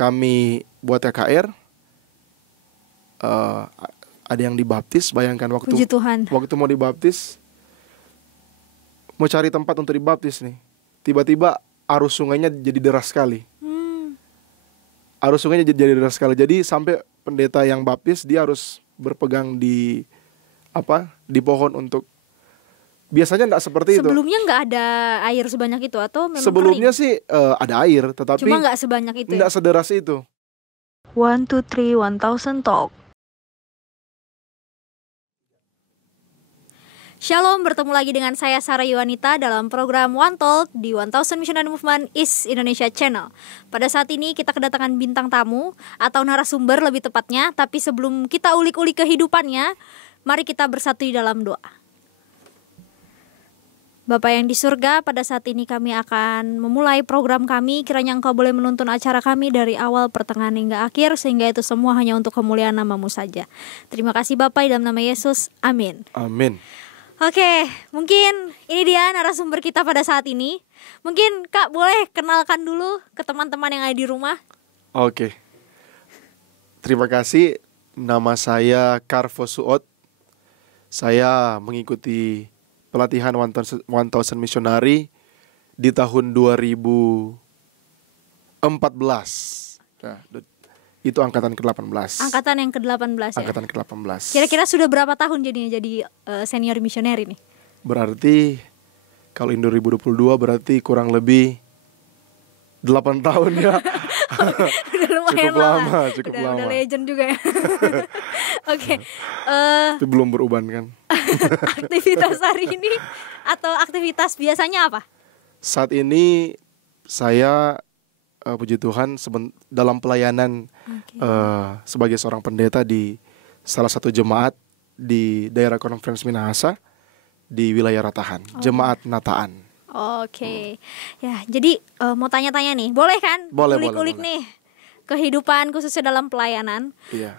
kami buat KKR, ada yang dibaptis. Bayangkan Puji Tuhan. waktu mau dibaptis, mau cari tempat untuk dibaptis nih, tiba-tiba arus sungainya jadi deras sekali. Arus sungainya jadi deras sekali. Jadi sampai pendeta yang baptis dia harus berpegang di pohon untuk. Biasanya enggak seperti itu. Sebelumnya nggak ada air sebanyak itu atau memang Sebelumnya kering? sih ada air, tetapi Cuma nggak sebanyak itu. enggak sederas itu. 1, 2, 3, 1000 Talk. Shalom, bertemu lagi dengan saya Sarah Yuwanita dalam program One Talk di 1000 Missionary Movement East Indonesia Channel. Pada saat ini kita kedatangan bintang tamu atau narasumber lebih tepatnya. Tapi sebelum kita ulik-ulik kehidupannya, mari kita bersatu di dalam doa. Bapa yang di surga, pada saat ini kami akan memulai program kami. Kiranya Engkau boleh menuntun acara kami dari awal, pertengahan hingga akhir, sehingga itu semua hanya untuk kemuliaan nama-Mu saja. Terima kasih Bapa, dalam nama Yesus, amin. Amin. Oke, mungkin ini dia narasumber kita pada saat ini. Mungkin Kak boleh kenalkan dulu ke teman-teman yang ada di rumah. Oke. Terima kasih. Nama saya Karvo Suot. Saya mengikuti pelatihan 1000 Missionary di tahun 2014. Nah, itu angkatan ke-18. Angkatan yang ke-18 ya. Angkatan ke-18. Kira-kira sudah berapa tahun jadinya jadi senior missionary nih? Berarti kalau in 2022 berarti kurang lebih 8 tahun ya. Udah lumayan Cukup udah, lama. Udah legend juga ya. Oke. Tapi belum beruban kan. Aktivitas hari ini atau aktivitas biasanya apa? Saat ini saya puji Tuhan dalam pelayanan sebagai seorang pendeta di salah satu jemaat di daerah Conference Minahasa di wilayah Ratahan, Jemaat Nataan. Oke. Ya, jadi mau tanya-tanya nih, boleh kan? Boleh, Ulik-ulik boleh. nih kehidupan khususnya dalam pelayanan. Iya.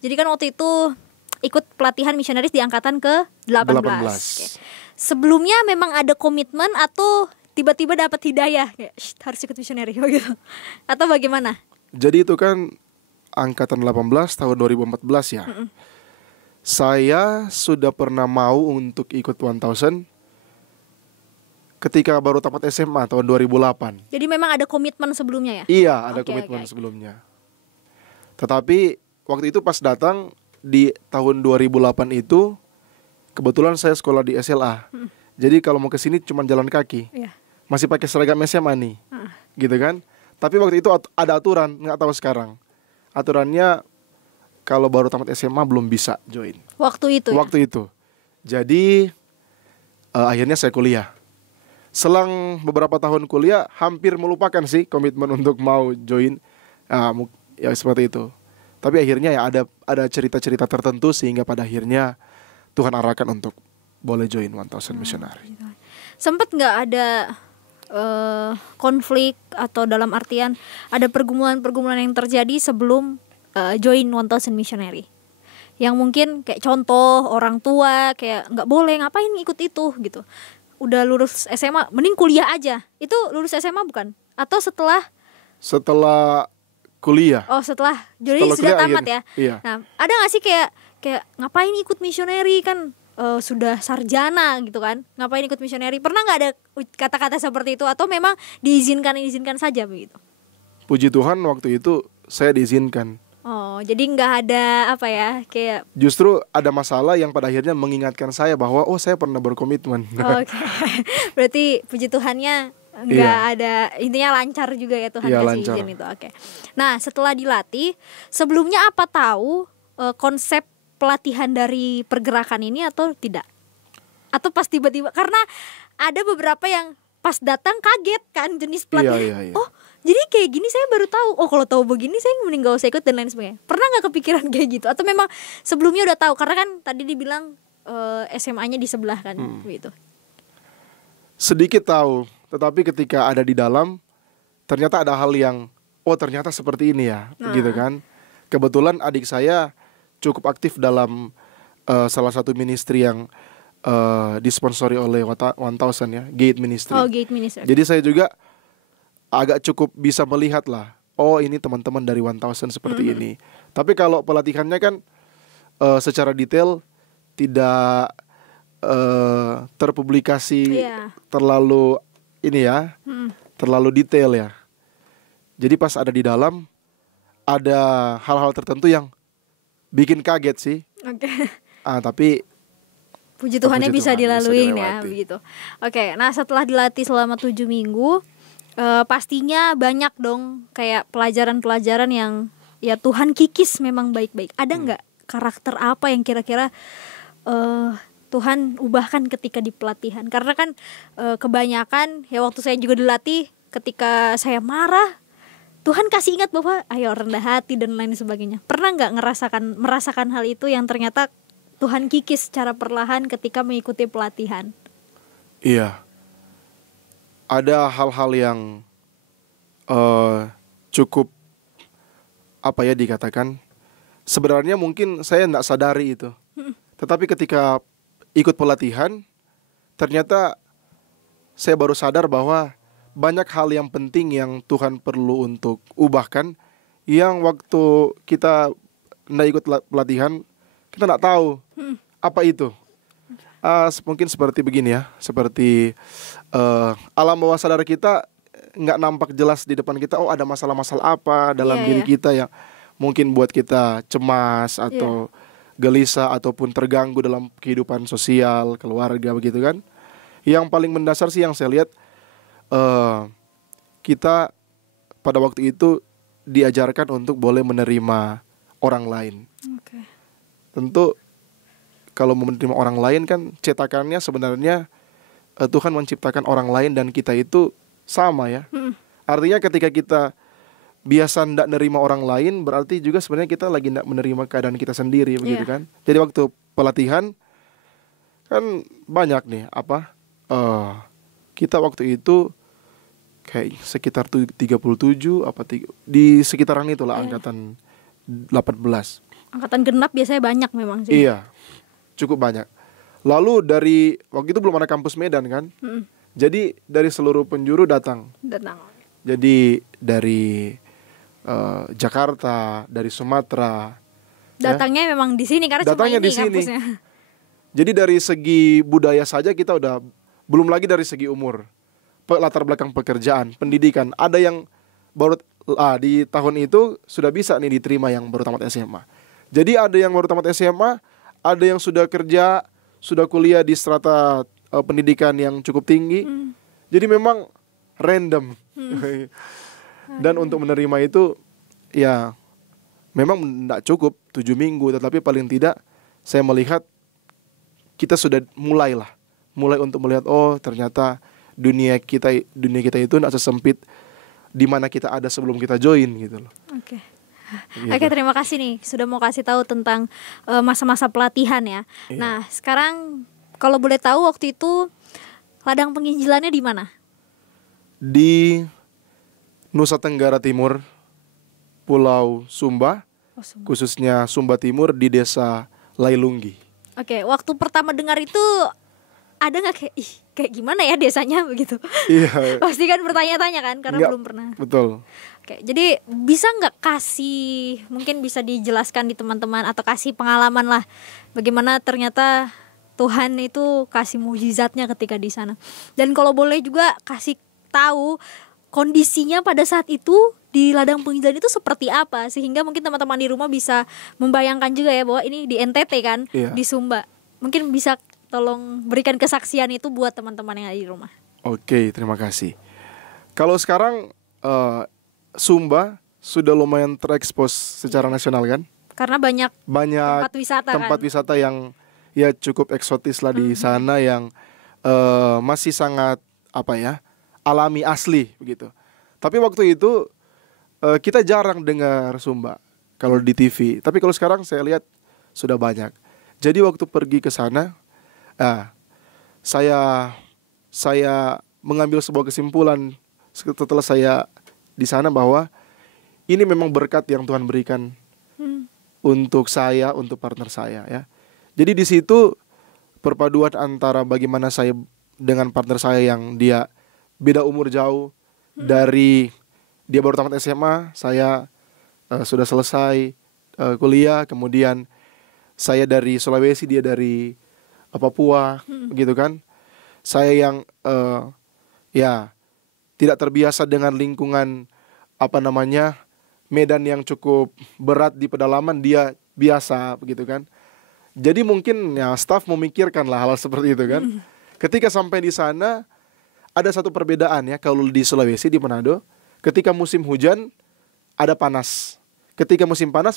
Jadi kan waktu itu ikut pelatihan misionaris di angkatan ke-18. 18. Oke. Sebelumnya memang ada komitmen atau tiba-tiba dapat hidayah kayak harus ikut misioneri gitu. Atau bagaimana? Jadi itu kan angkatan 18 tahun 2014 ya. Saya sudah pernah mau untuk ikut 1000 ketika baru tamat SMA tahun 2008. Jadi memang ada komitmen sebelumnya ya? Iya, ada Oke, komitmen oke. sebelumnya. Tetapi waktu itu pas datang di tahun 2008 itu kebetulan saya sekolah di SLA. Jadi kalau mau ke sini cuma jalan kaki. Iya. Masih pakai seragam SMA nih. Gitu kan? Tapi waktu itu ada aturan, nggak tahu sekarang. Aturannya kalau baru tamat SMA belum bisa join. Waktu itu. Waktu itu. Jadi akhirnya saya kuliah. Selang beberapa tahun kuliah hampir melupakan sih komitmen untuk mau join. Ya seperti itu. Tapi akhirnya ya ada cerita-cerita tertentu sehingga pada akhirnya Tuhan arahkan untuk boleh join 1000 Missionary. Sempet nggak ada konflik atau dalam artian ada pergumulan-pergumulan yang terjadi sebelum join 1000 Missionary? Yang mungkin kayak contoh orang tua kayak nggak boleh ngapain ikut itu gitu. Udah lulus SMA mending kuliah aja. Itu lulus SMA bukan? Atau setelah kuliah? Oh setelah. Jadi Setelah sudah kuliah tamat akhirnya. ya. Iya. Nah ada nggak sih kayak ngapain ikut misioneri kan sudah sarjana gitu kan? Ngapain ikut misioneri? Pernah nggak ada kata-kata seperti itu atau memang diizinkan saja begitu? Puji Tuhan waktu itu saya diizinkan. Oh jadi nggak ada apa ya kayak Justru ada masalah yang pada akhirnya mengingatkan saya bahwa saya pernah berkomitmen. Oke. Berarti puji Tuhannya nggak ada, intinya lancar juga ya Tuhan Iya, kasih lancar. izin itu. Oke. Nah setelah dilatih, sebelumnya apa tahu konsep pelatihan dari pergerakan ini atau tidak? Atau pas tiba-tiba, karena ada beberapa yang pas datang kaget kan jenis pelatihan. Iya. Oh jadi kayak gini saya baru tahu. Oh kalau tahu begini saya mending gak usah ikut dan lain sebagainya. Pernah nggak kepikiran kayak gitu? Atau memang sebelumnya udah tahu? Karena kan tadi dibilang SMA-nya di sebelah kan gitu. Sedikit tahu, tetapi ketika ada di dalam ternyata ada hal yang ternyata seperti ini ya, gitu kan. Kebetulan adik saya cukup aktif dalam salah satu ministry yang disponsori oleh 1000 ya, Gate Ministry. Oh Gate Ministry. Jadi saya juga agak cukup bisa melihat lah oh ini teman-teman dari 1000 seperti ini. Tapi kalau pelatihannya kan secara detail tidak terpublikasi Iya. terlalu ini ya, terlalu detail ya. Jadi pas ada di dalam ada hal-hal tertentu yang bikin kaget sih. Oke. Tapi Puji Tuhannya puji bisa Tuhan, bisa dilaluin ya, dilewati. begitu. Oke, nah setelah dilatih selama 7 minggu, pastinya banyak dong kayak pelajaran-pelajaran yang ya Tuhan kikis memang baik-baik. Ada nggak karakter apa yang kira-kira Tuhan ubahkan ketika di pelatihan? Karena kan kebanyakan ya waktu saya juga dilatih, ketika saya marah, Tuhan kasih ingat bahwa ayo rendah hati dan lain sebagainya. Pernah nggak merasakan hal itu yang ternyata Tuhan kikis secara perlahan ketika mengikuti pelatihan? iya, ada hal-hal yang cukup apa ya dikatakan, sebenarnya mungkin saya nggak sadari itu. Tetapi ketika ikut pelatihan, ternyata saya baru sadar bahwa banyak hal yang penting yang Tuhan perlu untuk ubahkan, yang waktu kita nggak ikut pelatihan kita nggak tahu apa itu. Mungkin seperti begini ya, seperti alam bawah sadar kita nggak nampak jelas di depan kita. Oh, ada masalah-masalah apa dalam diri kita yang mungkin buat kita cemas atau gelisah ataupun terganggu dalam kehidupan sosial, keluarga begitu kan. Yang paling mendasar sih yang saya lihat, kita pada waktu itu diajarkan untuk boleh menerima orang lain. Tentu kalau menerima orang lain kan cetakannya sebenarnya Tuhan menciptakan orang lain dan kita itu sama ya. Artinya ketika kita biasa ndak nerima orang lain, berarti juga sebenarnya kita lagi ndak menerima keadaan kita sendiri begitu kan. Jadi waktu pelatihan kan banyak nih kita waktu itu kayak sekitar 37 di sekitaran itulah angkatan 18. Angkatan genap biasanya banyak memang sih. Iya, cukup banyak. Lalu dari waktu itu belum ada kampus Medan kan. Jadi dari seluruh penjuru datang. Jadi dari Jakarta, dari Sumatera. Datangnya memang di sini karena Datangnya cuma ini di sini. kampusnya. Jadi dari segi budaya saja kita udah, belum lagi dari segi umur, latar belakang pekerjaan, pendidikan. Ada yang baru di tahun itu sudah bisa nih diterima yang baru tamat SMA. Jadi ada yang baru tamat SMA, ada yang sudah kerja, sudah kuliah di strata pendidikan yang cukup tinggi. Jadi memang random. Dan untuk menerima itu ya memang tidak cukup 7 minggu, tetapi paling tidak saya melihat kita sudah mulai untuk melihat, oh ternyata dunia kita itu tidak sesempit di mana kita ada sebelum kita join gitu loh. Oke. Oke, terima kasih nih sudah mau kasih tahu tentang masa-masa pelatihan ya. Nah, sekarang kalau boleh tahu waktu itu ladang penginjilannya di mana? Di Nusa Tenggara Timur, Pulau Sumba, khususnya Sumba Timur di Desa Lailunggi. Oke, waktu pertama dengar itu ada nggak kayak gimana ya desanya begitu? Iya. Pasti kan bertanya-tanya kan karena belum pernah. Betul. Oke, jadi bisa nggak mungkin bisa dijelaskan di teman-teman atau kasih pengalaman lah bagaimana ternyata Tuhan itu kasih mukjizatnya ketika di sana. Dan kalau boleh juga kasih tahu kondisinya pada saat itu di ladang penginjilan itu seperti apa sehingga mungkin teman-teman di rumah bisa membayangkan juga ya bahwa ini di NTT kan, di Sumba. Mungkin bisa tolong berikan kesaksian itu buat teman-teman yang ada di rumah. Oke, terima kasih. Kalau sekarang Sumba sudah lumayan terekspos secara nasional kan? Karena banyak tempat wisata yang ya cukup eksotis lah di sana yang masih sangat alami asli begitu. Tapi waktu itu kita jarang dengar Sumba kalau di TV. Tapi kalau sekarang saya lihat sudah banyak. Jadi waktu pergi ke sana, saya mengambil sebuah kesimpulan setelah saya di sana bahwa ini memang berkat yang Tuhan berikan untuk saya, untuk partner saya ya. Jadi di situ perpaduan antara bagaimana saya dengan partner saya yang dia beda umur jauh dari dia baru tamat SMA, saya sudah selesai kuliah, kemudian saya dari Sulawesi, dia dari Papua, gitu kan. Saya yang ya tidak terbiasa dengan lingkungan medan yang cukup berat di pedalaman, dia biasa, begitu kan. Jadi mungkin ya staff memikirkan lah hal seperti itu kan. Ketika sampai di sana ada satu perbedaan ya, kalau di Sulawesi, di Manado, ketika musim hujan ada panas. Ketika musim panas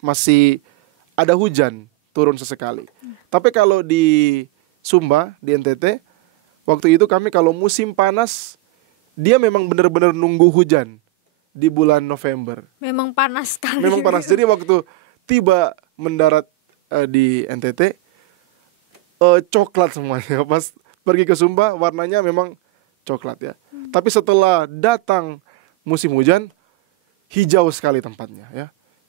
masih ada hujan turun sesekali. Tapi kalau di Sumba, di NTT, waktu itu kami kalau musim panas dia memang benar-benar nunggu hujan di bulan November. Memang panas sekali. Memang panas. Jadi waktu tiba mendarat di NTT coklat semuanya. Pas pergi ke Sumba warnanya memang coklat ya. Tapi setelah datang musim hujan hijau sekali tempatnya ya.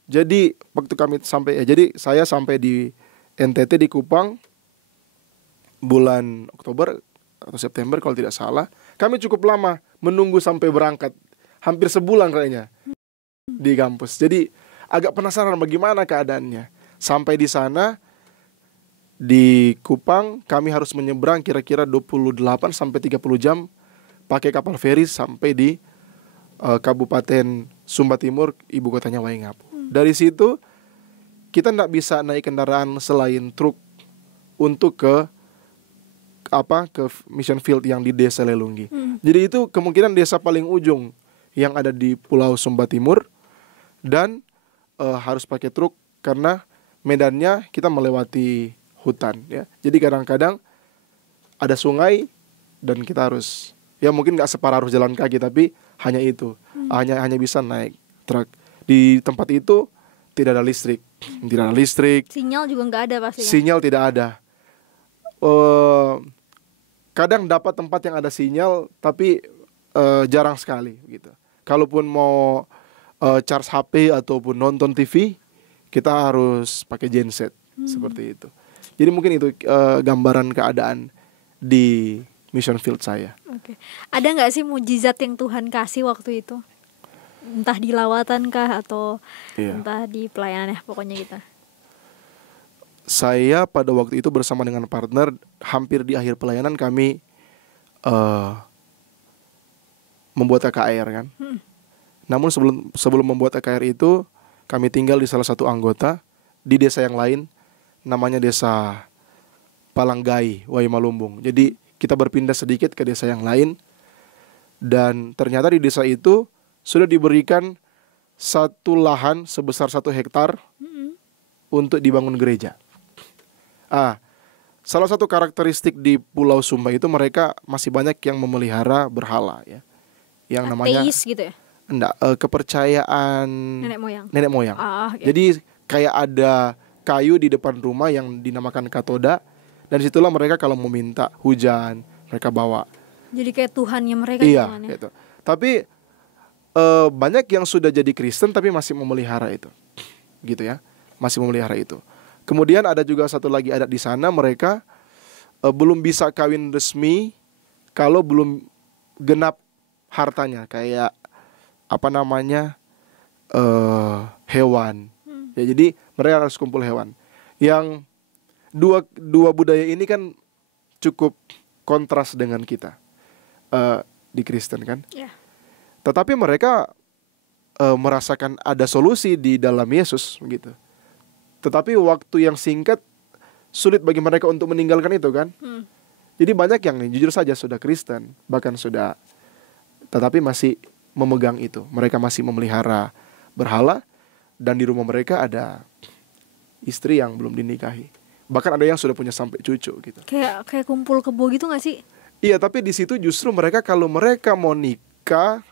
Jadi waktu kami sampai jadi saya sampai di NTT di Kupang bulan Oktober atau September kalau tidak salah. Kami cukup lama menunggu sampai berangkat. Hampir sebulan kayaknya di kampus. Jadi agak penasaran bagaimana keadaannya. Sampai di sana di Kupang kami harus menyeberang kira-kira 28 sampai 30 jam pakai kapal feri sampai di Kabupaten Sumba Timur, ibu kotanya Waingapu. Dari situ kita tidak bisa naik kendaraan selain truk untuk ke mission field yang di Desa Lelunggi. Jadi itu kemungkinan desa paling ujung yang ada di Pulau Sumba Timur dan harus pakai truk karena medannya kita melewati hutan ya. Jadi kadang-kadang ada sungai dan kita harus mungkin nggak separah harus jalan kaki, tapi hanya itu hanya bisa naik truk. Di tempat itu tidak ada listrik. Sinyal juga nggak ada pasti. Sinyal tidak ada. Kadang dapat tempat yang ada sinyal, tapi jarang sekali gitu. Kalaupun mau charge HP ataupun nonton TV, kita harus pakai genset seperti itu. Jadi mungkin itu gambaran keadaan di mission field saya. Oke. Ada nggak sih mujizat yang Tuhan kasih waktu itu? Entah di lawatan kah atau entah di pelayanan ya, pokoknya gitu. Saya pada waktu itu bersama dengan partner hampir di akhir pelayanan kami membuat KKR kan. Namun sebelum membuat KKR itu kami tinggal di salah satu anggota di desa yang lain, namanya desa Palanggai, Waimalumbung. Jadi kita berpindah sedikit ke desa yang lain dan ternyata di desa itu sudah diberikan satu lahan sebesar 1 hektar untuk dibangun gereja. Salah satu karakteristik di Pulau Sumba itu mereka masih banyak yang memelihara berhala ya. Yang namanya ateis gitu ya? Enggak, kepercayaan nenek moyang. Okay. Jadi kayak ada kayu di depan rumah yang dinamakan katoda dan situlah mereka kalau meminta hujan mereka bawa. Jadi kayak Tuhannya mereka. Iya gitu. Tapi banyak yang sudah jadi Kristen tapi masih memelihara itu, gitu ya, masih memelihara itu. Kemudian ada juga satu lagi adat di sana, mereka belum bisa kawin resmi kalau belum genap hartanya, kayak hewan. Ya, jadi mereka harus kumpul hewan. Yang dua budaya ini kan cukup kontras dengan kita di Kristen kan. Yeah. Tetapi mereka merasakan ada solusi di dalam Yesus gitu. Tetapi waktu yang singkat sulit bagi mereka untuk meninggalkan itu kan. Jadi banyak yang jujur saja sudah Kristen, bahkan sudah, tetapi masih memegang itu. Mereka masih memelihara berhala dan di rumah mereka ada istri yang belum dinikahi. Bahkan ada yang sudah punya sampai cucu gitu. Kayak kumpul kebo gitu gak sih? Iya, tapi di situ justru mereka kalau mereka mau nikah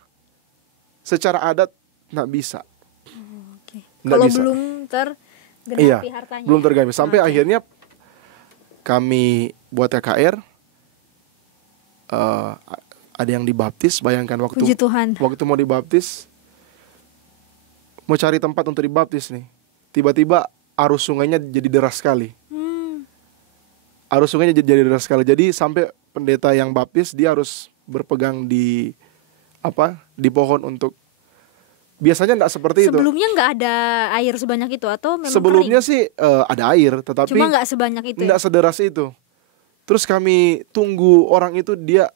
secara adat nggak bisa. Kalau belum tergenapi hartanya. Belum tergenapi. Sampai akhirnya kami buat KKR, ada yang dibaptis. Bayangkan waktu mau dibaptis, mau cari tempat untuk dibaptis nih, tiba-tiba arus sungainya jadi deras sekali. Arus sungainya jadi deras sekali. Jadi sampai pendeta yang baptis dia harus berpegang di di pohon untuk, biasanya enggak seperti itu. Sebelumnya nggak ada air sebanyak itu atau memang Sebelumnya kering? sih ada air, tetapi Cuma nggak sebanyak itu. enggak sederas itu. Terus kami tunggu orang itu, dia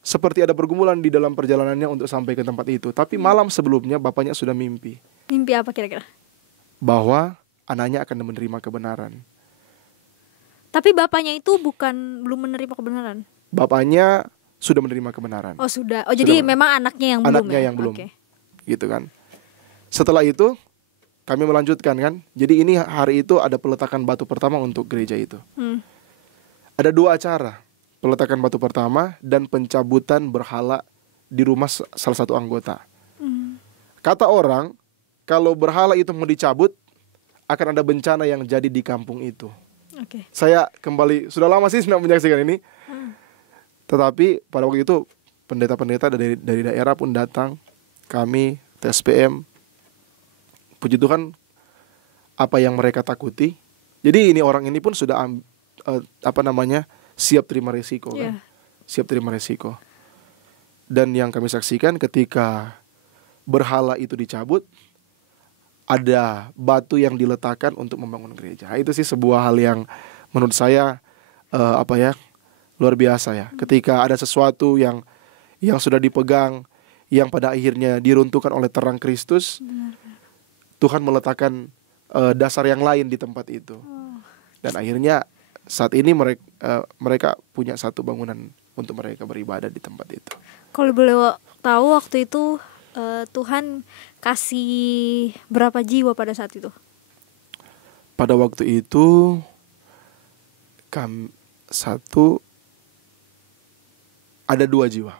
seperti ada pergumulan di dalam perjalanannya untuk sampai ke tempat itu. Tapi malam sebelumnya bapaknya sudah mimpi Mimpi apa kira-kira? bahwa anaknya akan menerima kebenaran. Tapi bapaknya itu belum menerima kebenaran. Bapaknya sudah menerima kebenaran. Oh sudah. Oh jadi Sudah. memang anaknya yang belum. Anaknya Ya? yang belum. Oke. Gitu kan. Setelah itu kami melanjutkan kan. Jadi ini hari itu ada peletakan batu pertama untuk gereja itu. Ada 2 acara. Peletakan batu pertama dan pencabutan berhala di rumah salah satu anggota. Kata orang, kalau berhala itu mau dicabut, akan ada bencana yang jadi di kampung itu. Oke. Saya kembali, sudah lama sih tidak menyaksikan ini. Tetapi pada waktu itu pendeta-pendeta dari daerah pun datang. Kami TSPM, puji Tuhan, apa yang mereka takuti. Jadi ini orang ini pun sudah siap terima resiko kan? Siap terima resiko. Dan yang kami saksikan ketika berhala itu dicabut, ada batu yang diletakkan untuk membangun gereja. Itu sih sebuah hal yang menurut saya luar biasa ya. Ketika ada sesuatu yang sudah dipegang, yang pada akhirnya diruntuhkan oleh terang Kristus, Tuhan meletakkan dasar yang lain di tempat itu. Dan akhirnya saat ini mereka punya satu bangunan untuk mereka beribadah di tempat itu. Kalau boleh tahu waktu itu Tuhan kasih berapa jiwa pada saat itu? Pada waktu itu ada 2 jiwa.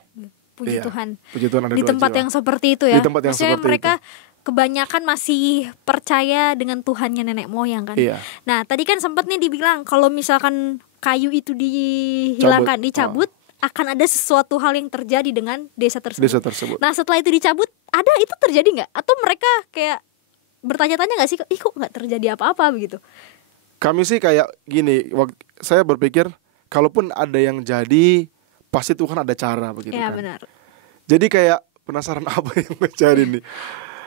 Puji Tuhan. Puji Tuhan ada Di 2 tempat jiwa. yang seperti itu ya. Di tempat yang Maksudnya seperti mereka itu. kebanyakan masih percaya dengan Tuhannya nenek moyang kan. Iya. Nah tadi kan sempat nih dibilang kalau misalkan kayu itu dihilangkan, dicabut, akan ada sesuatu hal yang terjadi dengan desa tersebut. Nah setelah itu dicabut, itu terjadi nggak? Atau mereka kayak bertanya-tanya nggak sih, kok nggak terjadi apa-apa begitu? Kami sih kayak gini, saya berpikir kalaupun ada yang jadi, pasti Tuhan ada cara begitu Ya kan. benar. Jadi kayak penasaran apa yang terjadi nih.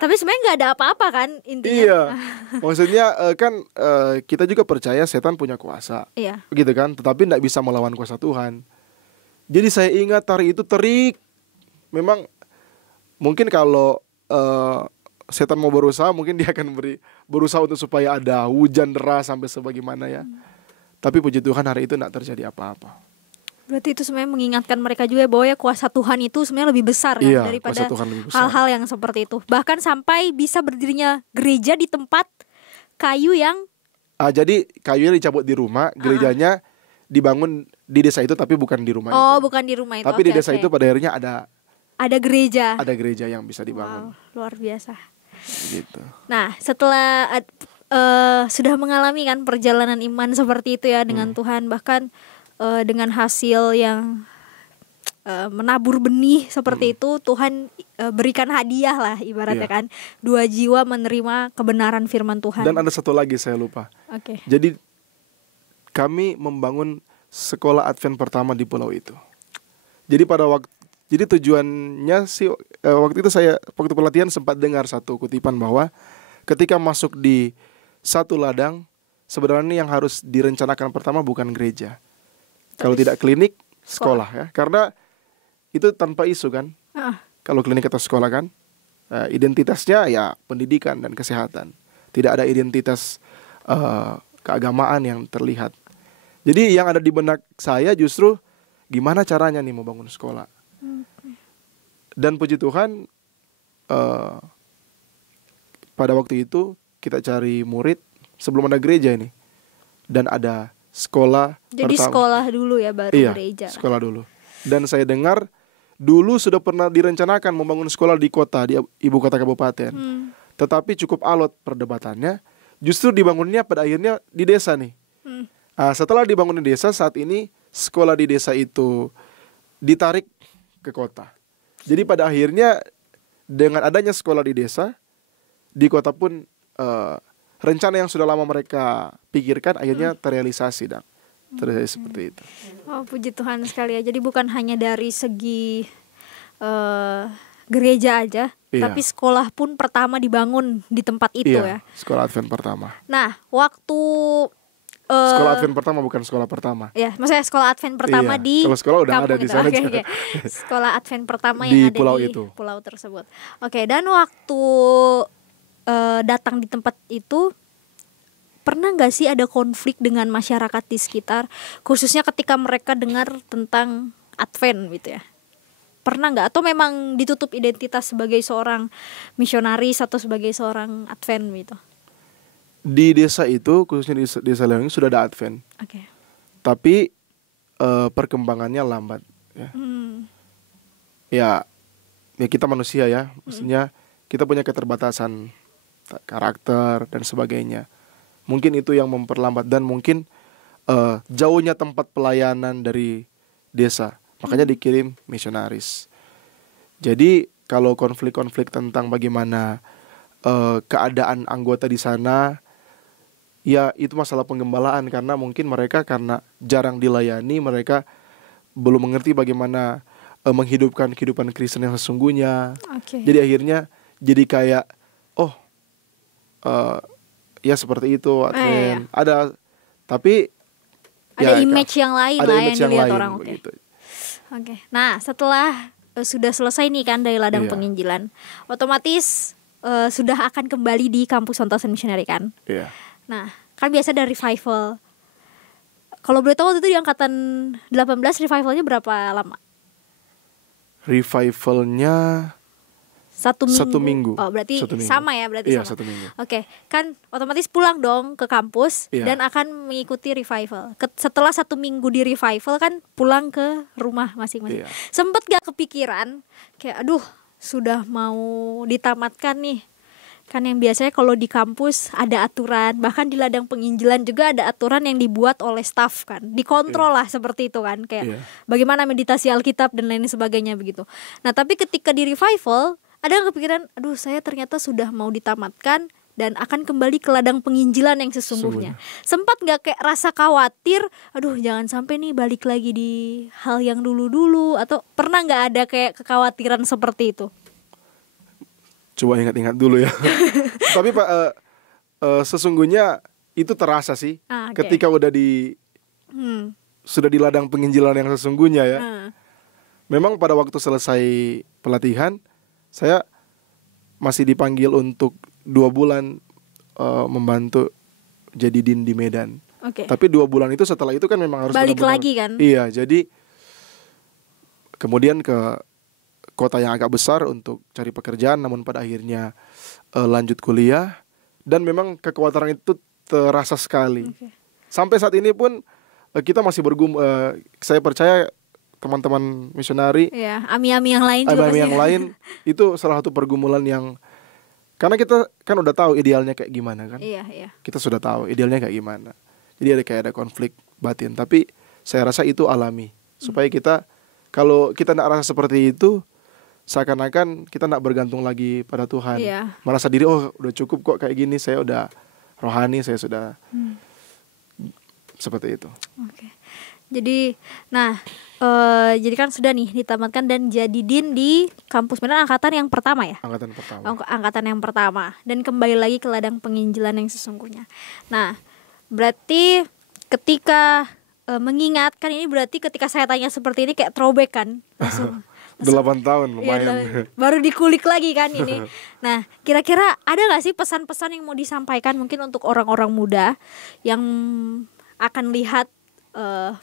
Tapi sebenarnya nggak ada apa-apa kan intinya. Iya. Maksudnya kita juga percaya setan punya kuasa. Iya. Begitu kan, tetapi tidak bisa melawan kuasa Tuhan. Jadi saya ingat hari itu terik. Memang mungkin kalau setan mau berusaha, mungkin dia akan berusaha untuk supaya ada hujan deras sampai sebagaimana ya. Tapi puji Tuhan hari itu tidak terjadi apa-apa. Berarti itu sebenarnya mengingatkan mereka juga bahwa ya kuasa Tuhan itu sebenarnya lebih besar kan, Iya, daripada kuasa Tuhan lebih besar. hal-hal yang seperti itu. Bahkan sampai bisa berdirinya gereja di tempat kayu yang Jadi kayunya dicabut di rumah, gerejanya dibangun di desa itu tapi bukan di rumah itu. Oh, bukan di rumah itu. Tapi di desa itu pada akhirnya ada gereja. ada gereja yang bisa dibangun. Wow, luar biasa. Gitu. Nah, setelah sudah mengalami kan perjalanan iman seperti itu ya dengan Tuhan, bahkan dengan hasil yang menabur benih seperti itu, Tuhan berikan hadiah lah ibaratnya kan, 2 jiwa menerima kebenaran firman Tuhan. Dan ada satu lagi saya lupa. Oke. Jadi kami membangun sekolah Advent pertama di pulau itu. Jadi tujuannya sih waktu itu saya waktu pelatihan sempat dengar satu kutipan bahwa ketika masuk di satu ladang, sebenarnya yang harus direncanakan pertama bukan gereja. Kalau tidak klinik, sekolah ya. Karena itu tanpa isu kan. Kalau klinik atau sekolah kan, identitasnya ya pendidikan dan kesehatan. Tidak ada identitas keagamaan yang terlihat. Jadi yang ada di benak saya justru gimana caranya nih mau bangun sekolah. Dan puji Tuhan pada waktu itu kita cari murid sebelum ada gereja ini. Dan ada sekolah. Jadi sekolah dulu ya baru gereja. Iya, sekolah dulu. Dan saya dengar dulu sudah pernah direncanakan membangun sekolah di kota, di ibu kota kabupaten. Tetapi cukup alot perdebatannya. Justru dibangunnya pada akhirnya di desa nih. Setelah dibangun di desa, saat ini sekolah di desa itu ditarik ke kota. Jadi pada akhirnya dengan adanya sekolah di desa, di kota pun rencana yang sudah lama mereka pikirkan akhirnya terrealisasi dan terjadi seperti itu. Oh, puji Tuhan sekali ya. Jadi bukan hanya dari segi gereja aja, Iya. tapi sekolah pun pertama dibangun di tempat itu ya. Sekolah Advent pertama. Nah, waktu Sekolah Advent pertama bukan sekolah pertama. ya, maksudnya sekolah Advent pertama Iya, di kalau sekolah udah kampung ada di itu. sana Oke, aja. oke. Sekolah Advent pertama Di yang ada pulau di itu. pulau tersebut. Oke, dan waktu datang di tempat itu, pernah nggak sih ada konflik dengan masyarakat di sekitar, khususnya ketika mereka dengar tentang Advent gitu ya? Pernah nggak? Atau memang ditutup identitas sebagai seorang misionaris atau sebagai seorang Advent gitu? Di desa itu, khususnya di desa Leong sudah ada Advent. Oke. Tapi perkembangannya lambat ya. Ya kita manusia ya. Maksudnya kita punya keterbatasan karakter dan sebagainya. Mungkin itu yang memperlambat, dan mungkin jauhnya tempat pelayanan dari desa. Makanya dikirim misionaris. Jadi kalau konflik-konflik tentang bagaimana keadaan anggota di sana, ya itu masalah penggembalaan, karena mungkin mereka karena jarang dilayani, mereka belum mengerti bagaimana menghidupkan kehidupan Kristen yang sesungguhnya. Oke. Jadi akhirnya jadi kayak ya seperti itu Advent. Ada, tapi Ada ya, image yang lain ada lah image yang dilihat lain, orang. Oke. begitu. Oke. Nah, setelah sudah selesai nih kan dari ladang Iya. penginjilan, otomatis sudah akan kembali di kampus Santosan Missionary kan. Iya. Nah, kan biasa ada revival. Kalau boleh tahu waktu itu di angkatan 18 revivalnya berapa lama? Revivalnya Satu minggu. 1 minggu. Oh, berarti 1 minggu. sama ya, berarti Iya, sama. 1 minggu. Oke, kan otomatis pulang dong ke kampus. Iya. Dan akan mengikuti revival. Setelah 1 minggu di revival kan pulang ke rumah masing-masing. Iya. Sempet gak kepikiran kayak aduh sudah mau ditamatkan nih. Kan yang biasanya kalau di kampus ada aturan, bahkan di ladang penginjilan juga ada aturan yang dibuat oleh staff kan, dikontrol lah seperti itu kan, kayak Iya. bagaimana meditasi Alkitab dan lain sebagainya begitu. Nah tapi ketika di revival ada yang kepikiran, aduh saya ternyata sudah mau ditamatkan dan akan kembali ke ladang penginjilan yang sesungguhnya. Sempat nggak kayak rasa khawatir, aduh jangan sampai nih balik lagi di hal yang dulu-dulu, atau pernah nggak ada kayak kekhawatiran seperti itu? Coba ingat-ingat dulu ya. Tapi Pak, sesungguhnya itu terasa sih Oke. ketika udah sudah di ladang penginjilan yang sesungguhnya ya. Memang pada waktu selesai pelatihan, saya masih dipanggil untuk 2 bulan membantu jadi din di Medan. Oke. Tapi 2 bulan itu, setelah itu kan memang harus Balik benar-benar- lagi kan? Iya, jadi kemudian ke kota yang agak besar untuk cari pekerjaan, namun pada akhirnya lanjut kuliah, dan memang kekhawatiran itu terasa sekali. Oke. Sampai saat ini pun kita masih saya percaya teman-teman misionari, Ya, ami-ami yang lain juga ada pasti. yang lain, itu salah satu pergumulan yang, karena kita kan udah tahu idealnya kayak gimana kan. Iya, iya. Kita sudah tahu idealnya kayak gimana. Jadi ada konflik batin, tapi saya rasa itu alami, supaya kita, kalau kita tidak rasa seperti itu, seakan-akan kita tidak bergantung lagi pada Tuhan. Iya. Merasa diri, oh udah cukup kok kayak gini, saya udah rohani, saya sudah seperti itu. Oke. Jadi, nah, jadi kan sudah nih ditamatkan dan jadi din di kampus Medan angkatan yang pertama ya? Angkatan pertama. Angkatan yang pertama, dan kembali lagi ke ladang penginjilan yang sesungguhnya. Nah, berarti ketika mengingat, kan ini berarti ketika saya tanya seperti ini kayak throwback kan, langsung 8 tahun Iya, lumayan. baru dikulik lagi kan ini. Nah, kira-kira ada gak sih pesan-pesan yang mau disampaikan mungkin untuk orang-orang muda yang akan lihat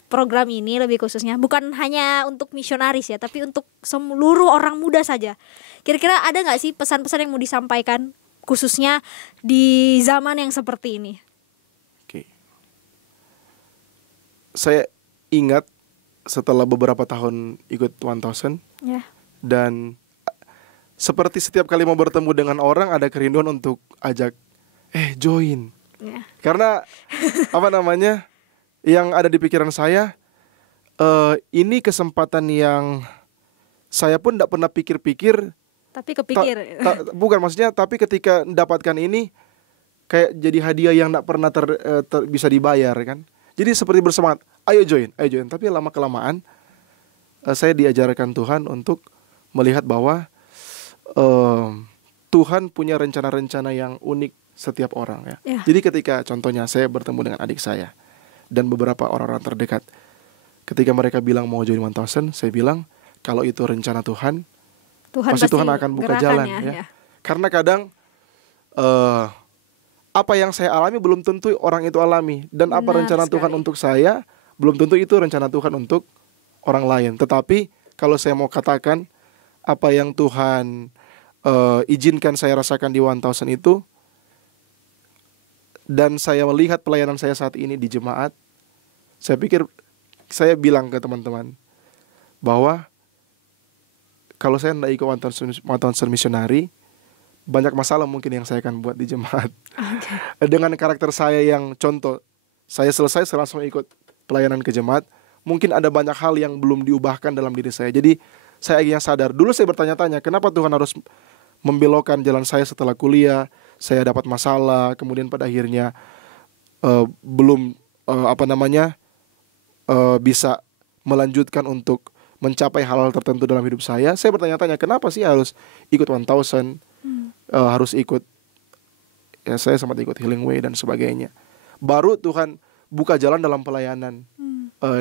program ini, lebih khususnya bukan hanya untuk misionaris ya, tapi untuk seluruh orang muda saja. Kira-kira ada gak sih pesan-pesan yang mau disampaikan khususnya di zaman yang seperti ini? Oke. Saya ingat setelah beberapa tahun ikut 1000, Ya. dan seperti setiap kali mau bertemu dengan orang, ada kerinduan untuk ajak join. Ya. Karena apa namanya, yang ada di pikiran saya, ini kesempatan yang saya pun tidak pernah pikir-pikir. Tapi kepikir. Bukan, maksudnya, tapi ketika mendapatkan ini kayak jadi hadiah yang tidak pernah bisa dibayar kan. Jadi seperti bersemangat, ayo join. Tapi lama kelamaan saya diajarkan Tuhan untuk melihat bahwa Tuhan punya rencana-rencana yang unik setiap orang ya. Ya. Jadi ketika contohnya saya bertemu dengan adik saya dan beberapa orang-orang terdekat, ketika mereka bilang mau join 1000, saya bilang kalau itu rencana Tuhan, pasti Tuhan akan buka jalan ya. Karena kadang apa yang saya alami belum tentu orang itu alami, dan apa Benar rencana sekali. Tuhan untuk saya belum tentu itu rencana Tuhan untuk orang lain. Tetapi kalau saya mau katakan apa yang Tuhan izinkan saya rasakan di 1000 itu, dan saya melihat pelayanan saya saat ini di jemaat, saya pikir saya bilang ke teman-teman bahwa kalau saya tidak ikut 1000 missionary, banyak masalah mungkin yang saya akan buat di jemaat. Dengan karakter saya yang contoh, saya selesai saya langsung ikut pelayanan ke jemaat, mungkin ada banyak hal yang belum diubahkan dalam diri saya. Jadi saya akhirnya sadar, dulu saya bertanya-tanya kenapa Tuhan harus membelokkan jalan saya setelah kuliah. Saya dapat masalah, kemudian pada akhirnya belum bisa melanjutkan untuk mencapai hal-hal tertentu dalam hidup saya. Saya bertanya-tanya kenapa sih harus ikut 1000, harus ikut, ya saya sempat ikut Healing Way dan sebagainya. Baru Tuhan buka jalan dalam pelayanan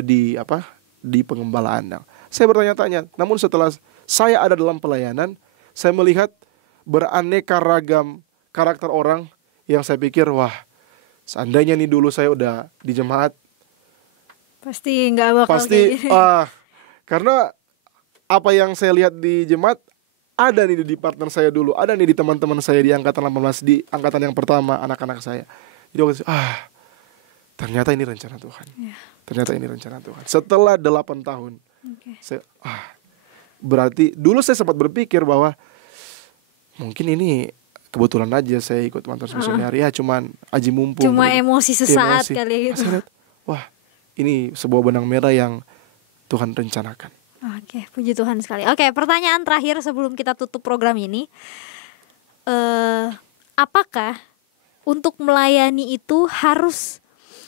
di pengembalaan. Nah, saya bertanya-tanya, namun setelah saya ada dalam pelayanan, saya melihat beraneka ragam karakter orang yang saya pikir, wah, seandainya nih dulu saya udah di jemaat, Pasti nggak bakal kayak gini. karena apa yang saya lihat di jemaat ada nih di partner saya dulu, ada nih di teman-teman saya di angkatan 18, di angkatan yang pertama, anak-anak saya. Jadi waktu itu, ternyata ini rencana Tuhan. Ternyata ini rencana Tuhan. Setelah 8 tahun, saya, berarti dulu saya sempat berpikir bahwa mungkin ini kebetulan aja saya ikut 1000 missionary, ya cuman aji mumpung. Cuma gitu. emosi sesaat Emosi. kali gitu. Saya lihat, wah, ini sebuah benang merah yang Tuhan rencanakan. Oke, puji Tuhan sekali. Oke, pertanyaan terakhir sebelum kita tutup program ini. Apakah untuk melayani itu harus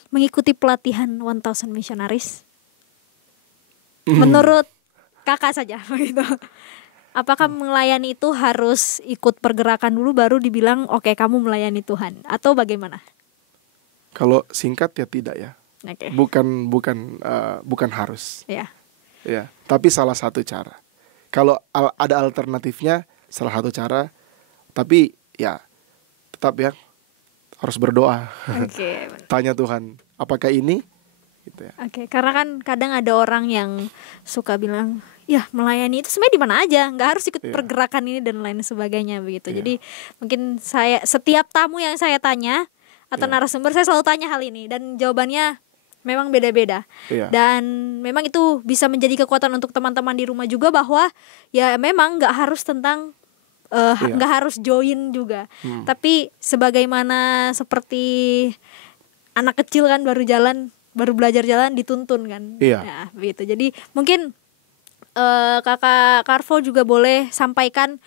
mengikuti pelatihan 1000 missionaries? Menurut kakak saja begitu. Apakah melayani itu harus ikut pergerakan dulu baru dibilang oke, kamu melayani Tuhan, atau bagaimana? Kalau singkat ya tidak ya. Oke. Bukan harus. Ya. Ya, tapi salah satu cara. Kalau ada alternatifnya, salah satu cara. Tapi ya tetap ya harus berdoa. Oke. Tanya Tuhan, apakah ini? Gitu ya. Oke, karena kan kadang ada orang yang suka bilang, ya melayani itu sebenarnya di mana aja, nggak harus ikut pergerakan ini dan lain sebagainya begitu. Jadi mungkin setiap tamu yang saya tanya atau narasumber, saya selalu tanya hal ini dan jawabannya memang beda-beda. Dan memang itu bisa menjadi kekuatan untuk teman-teman di rumah juga, bahwa ya memang nggak harus tentang nggak harus join juga. Tapi sebagaimana seperti anak kecil kan baru belajar jalan dituntun kan. Ya, begitu. Jadi mungkin Kakak Carvo juga boleh sampaikan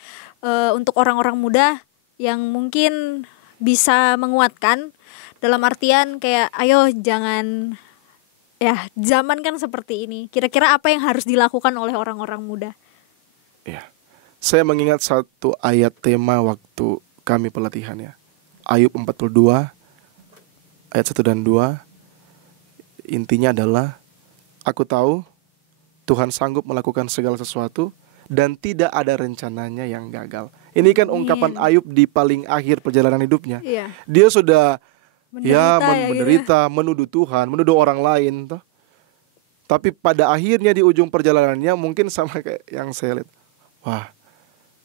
untuk orang-orang muda yang mungkin bisa menguatkan, dalam artian kayak ayo jangan, ya zaman kan seperti ini. Kira-kira apa yang harus dilakukan oleh orang-orang muda? Ya. Saya mengingat satu ayat tema waktu kami pelatihan ya. Ayub 42 ayat 1 dan 2. Intinya adalah, aku tahu Tuhan sanggup melakukan segala sesuatu dan tidak ada rencananya yang gagal. Ini kan ungkapan Ayub di paling akhir perjalanan hidupnya. Dia sudah menderita, menuduh Tuhan, menuduh orang lain toh. Tapi pada akhirnya di ujung perjalanannya mungkin sama kayak yang saya lihat. Wah,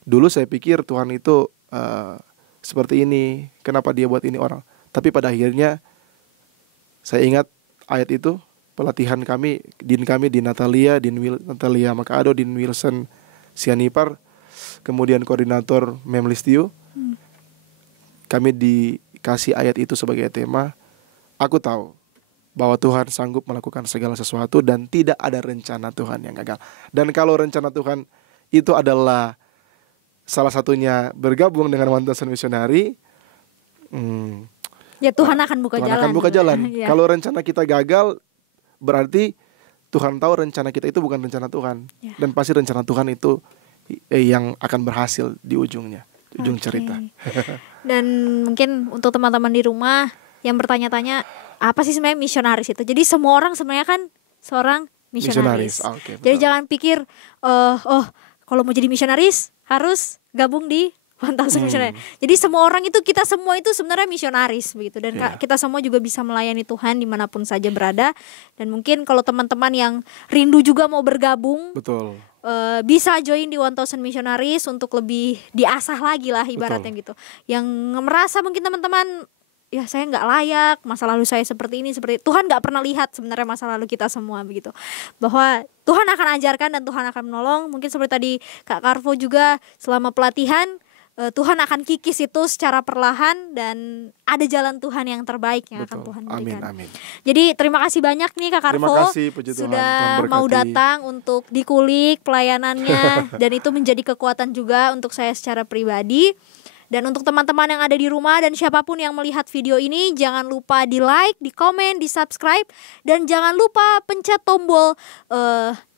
dulu saya pikir Tuhan itu seperti ini, kenapa dia buat ini orang. Tapi pada akhirnya saya ingat ayat itu, pelatihan kami di Natalia Makado, Din Wilson Sianipar, kemudian koordinator Memlistio. Kami dikasih ayat itu sebagai tema. Aku tahu bahwa Tuhan sanggup melakukan segala sesuatu dan tidak ada rencana Tuhan yang gagal. Dan kalau rencana Tuhan itu adalah salah satunya bergabung dengan 1000 missionary, ya Tuhan akan buka Tuhan jalan. akan buka jalan. Ya. Kalau rencana kita gagal, berarti Tuhan tahu rencana kita itu bukan rencana Tuhan. Dan pasti rencana Tuhan itu yang akan berhasil di ujungnya, ujung Oke. cerita. Dan mungkin untuk teman-teman di rumah yang bertanya-tanya apa sih sebenarnya misionaris itu. Jadi semua orang sebenarnya kan seorang misionaris. Oke, Jadi betul. jangan pikir oh kalau mau jadi misionaris harus gabung di 1000 Missionary. Jadi semua orang itu, kita semua itu sebenarnya misionaris begitu. Dan Iya. kita semua juga bisa melayani Tuhan dimanapun saja berada. Dan mungkin kalau teman-teman yang rindu juga mau bergabung, Betul. bisa join di 1000 Missionaries untuk lebih diasah lagi lah ibaratnya gitu. Yang merasa mungkin teman-teman, ya saya nggak layak, masa lalu saya seperti ini seperti itu. Tuhan nggak pernah lihat sebenarnya masa lalu kita semua begitu, bahwa Tuhan akan ajarkan dan Tuhan akan menolong. Mungkin seperti tadi Kak Karvo juga, selama pelatihan Tuhan akan kikis itu secara perlahan dan ada jalan Tuhan yang terbaik yang akan Betul. Tuhan Amin, berikan. amin. Jadi terima kasih banyak nih Kak Karvo, Terima kasih, puji Tuhan. Tuhan sudah berkati. mau datang untuk dikulik pelayanannya dan itu menjadi kekuatan juga untuk saya secara pribadi. Dan untuk teman-teman yang ada di rumah dan siapapun yang melihat video ini, jangan lupa di like, di komen, di subscribe, dan jangan lupa pencet tombol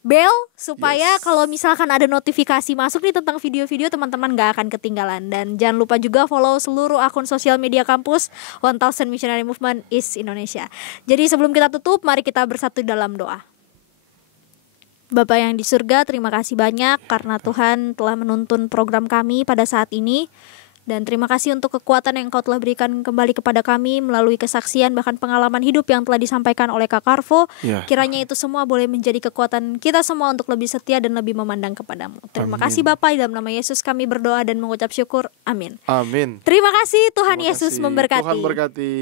bell supaya kalau misalkan ada notifikasi masuk nih tentang video-video, teman-teman gak akan ketinggalan. Dan jangan lupa juga follow seluruh akun sosial media kampus 1000 Missionary Movement East Indonesia. Jadi sebelum kita tutup, mari kita bersatu dalam doa. Bapak yang di surga, terima kasih banyak karena Tuhan telah menuntun program kami pada saat ini. Dan terima kasih untuk kekuatan yang Engkau telah berikan kembali kepada kami melalui kesaksian bahkan pengalaman hidup yang telah disampaikan oleh Kak Karvo. Ya. Kiranya itu semua boleh menjadi kekuatan kita semua untuk lebih setia dan lebih memandang kepadamu. Terima Amin. kasih Bapak, dalam nama Yesus kami berdoa dan mengucap syukur. Amin. Amin. Terima kasih, Tuhan Terima Yesus kasih. memberkati. Tuhan berkati.